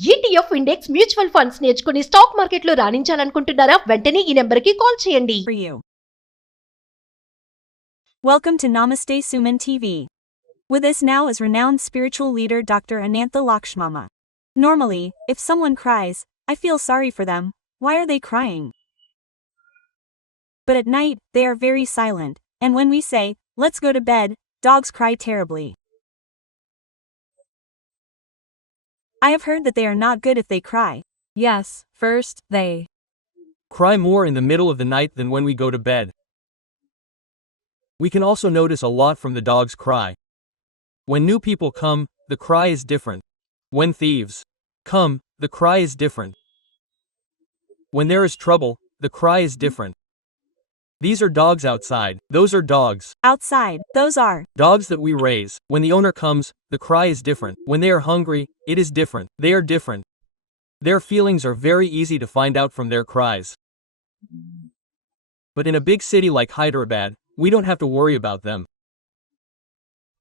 ETF index mutual funds నేర్చుకుని stock మార్కెట్లో రాణించాలనుకుంటున్నారా? వెంటనే ఈ నెంబర్కి కాల్ చేయండి. For you. Welcome to Namaste Suman TV. With us now is renowned spiritual leader Dr. ANATHA LAKSHMI. Normally, if someone cries, I feel sorry for them. Why are they crying? But at night, they are very silent, and when we say, let's go to bed, dogs cry terribly. I have heard that they are not good if they cry. Yes, first, they cry more in the middle of the night than when we go to bed. We can also notice a lot from the dog's cry. When new people come, the cry is different. When thieves come, the cry is different. When there is trouble, the cry is different. These are dogs outside. Those are dogs Outside, those are dogs that we raise. When the owner comes, the cry is different. When they are hungry, it is different. They are different. Their feelings are very easy to find out from their cries. But in a big city like Hyderabad, we don't have to worry about them.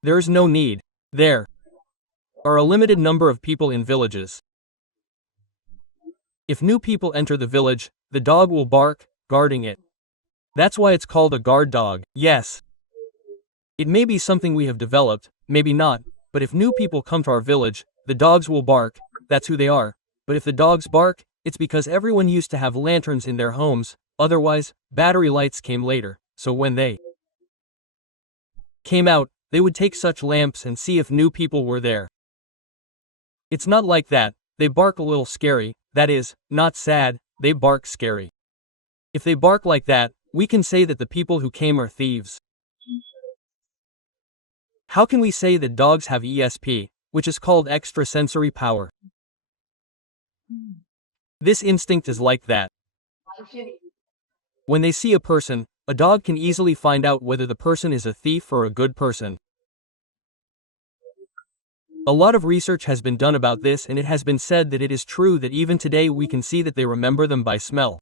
There is no need. There are a limited number of people in villages. If new people enter the village, the dog will bark, guarding it. That's why it's called a guard dog. Yes. It may be something we have developed, maybe not, but if new people come to our village, the dogs will bark, that's who they are. But if the dogs bark, it's because everyone used to have lanterns in their homes, otherwise, battery lights came later, so when they came out, they would take such lamps and see if new people were there. It's not like that, they bark a little scary, that is, not sad, they bark scary. If they bark like that, we can say that the people who came are thieves. How can we say that dogs have ESP, which is called extrasensory power? This instinct is like that. When they see a person, a dog can easily find out whether the person is a thief or a good person. A lot of research has been done about this, and it has been said that it is true that even today we can see that they remember them by smell.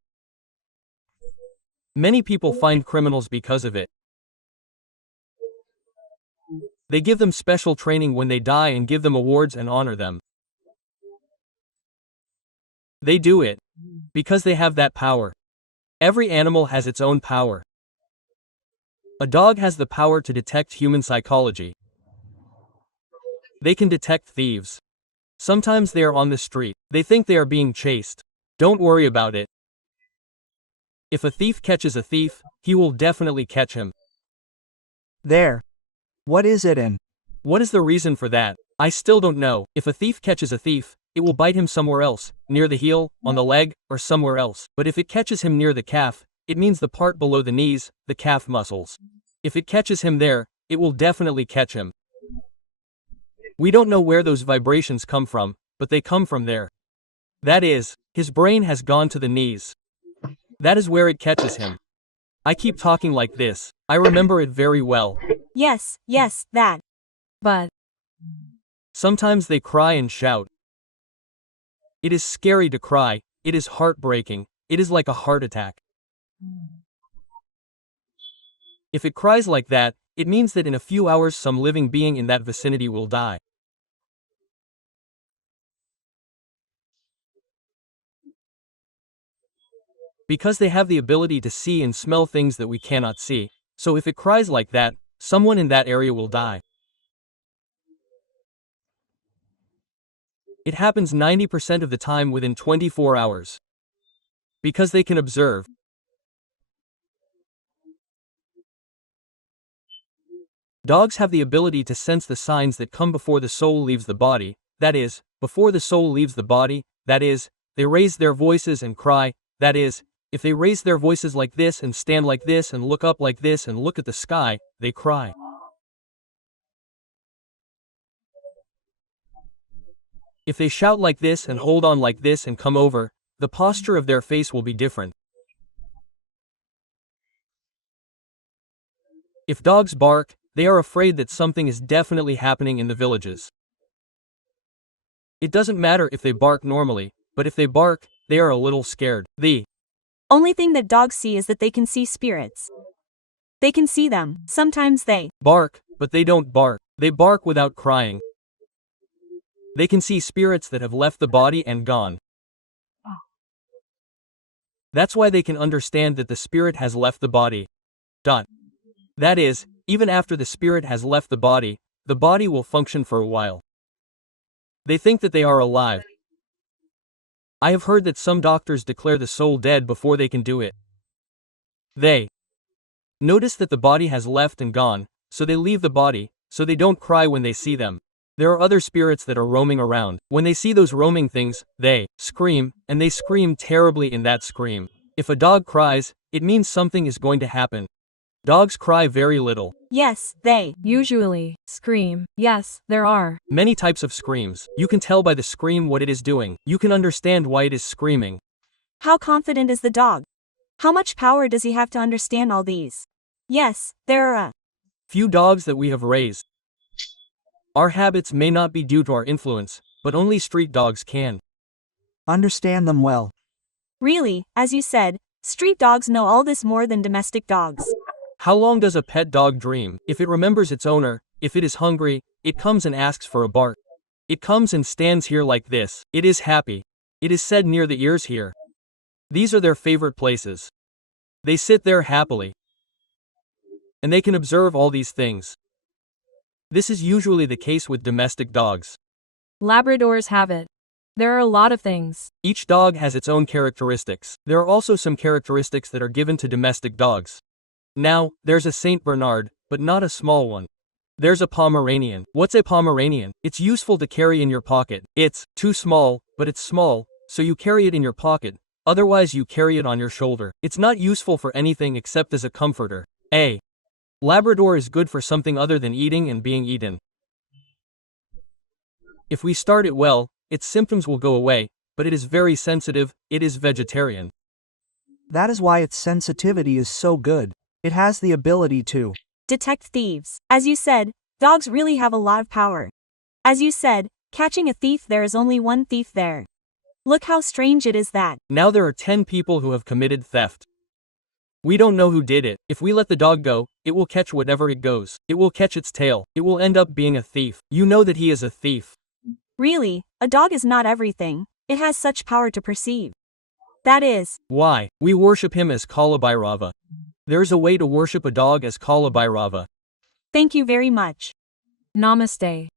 Many people find criminals because of it. They give them special training when they die and give them awards and honor them. They do it because they have that power. Every animal has its own power. A dog has the power to detect human psychology. They can detect thieves. Sometimes they are on the street. They think they are being chased. Don't worry about it. If a thief catches a thief, he will definitely catch him. There. What is it in? What is the reason for that? I still don't know. If a thief catches a thief, it will bite him somewhere else, near the heel, on the leg, or somewhere else. But if it catches him near the calf, it means the part below the knees, the calf muscles. If it catches him there, it will definitely catch him. We don't know where those vibrations come from, but they come from there. That is, his brain has gone to the knees. That is where it catches him. I keep talking like this. I remember it very well. yes, that. but Sometimes they cry and shout. It is scary to cry, it is heartbreaking, it is like a heart attack. If it cries like that, it means that in a few hours some living being in that vicinity will die. Because they have the ability to see and smell things that we cannot see, so if it cries like that, someone in that area will die. It happens 90% of the time within 24 hours. Because they can observe. Dogs have the ability to sense the signs that come before the soul leaves the body, that is, before the soul leaves the body, that is, they raise their voices and cry, that is, if they raise their voices like this and stand like this and look up like this and look at the sky, they cry. If they shout like this and hold on like this and come over, the posture of their face will be different. If dogs bark, they are afraid that something is definitely happening in the villages. It doesn't matter if they bark normally, but if they bark, they are a little scared. The Only thing that dogs see is that they can see spirits. They can see them. Sometimes they bark, but they don't bark. They bark without crying. They can see spirits that have left the body and gone. That's why they can understand that the spirit has left the body. That is, even after the spirit has left the body will function for a while. They think that they are alive. I have heard that some doctors declare the soul dead before they can do it. They notice that the body has left and gone, so they leave the body, so they don't cry when they see them. There are other spirits that are roaming around. When they see those roaming things, they scream, and they scream terribly in that scream. If a dog cries, it means something is going to happen. Dogs cry very little. Yes, they Usually, scream. Yes, there are. Many types of screams. You can tell by the scream what it is doing. You can understand why it is screaming. How confident is the dog? How much power does he have to understand all these? Yes, there are a few dogs that we have raised. Our habits may not be due to our influence, but only street dogs can Understand them well. Really, as you said, street dogs know all this more than domestic dogs. How long does a pet dog dream? If it remembers its owner, if it is hungry, it comes and asks for a bark. It comes and stands here like this. It is happy. It is said near the ears here. These are their favorite places. They sit there happily. And they can observe all these things. This is usually the case with domestic dogs. Labradors have it. There are a lot of things. Each dog has its own characteristics. There are also some characteristics that are given to domestic dogs. Now, there's a Saint Bernard, but not a small one. There's a Pomeranian. What's a Pomeranian? It's useful to carry in your pocket. It's too small, but it's small, so you carry it in your pocket. Otherwise you carry it on your shoulder. It's not useful for anything except as a comforter. A Labrador is good for something other than eating and being eaten. If we start it well, its symptoms will go away, but it is very sensitive. It is vegetarian. That is why its sensitivity is so good. It has the ability to detect thieves. As you said, dogs really have a lot of power. As you said, catching a thief, there is only one thief there. Look how strange it is that now there are 10 people who have committed theft. We don't know who did it. If we let the dog go, it will catch whatever it goes. It will catch its tail. It will end up being a thief. You know that he is a thief. Really, a dog is not everything. It has such power to perceive. That is why we worship him as Kalabhairava. There's a way to worship a dog as Kalabhairava. Thank you very much. Namaste.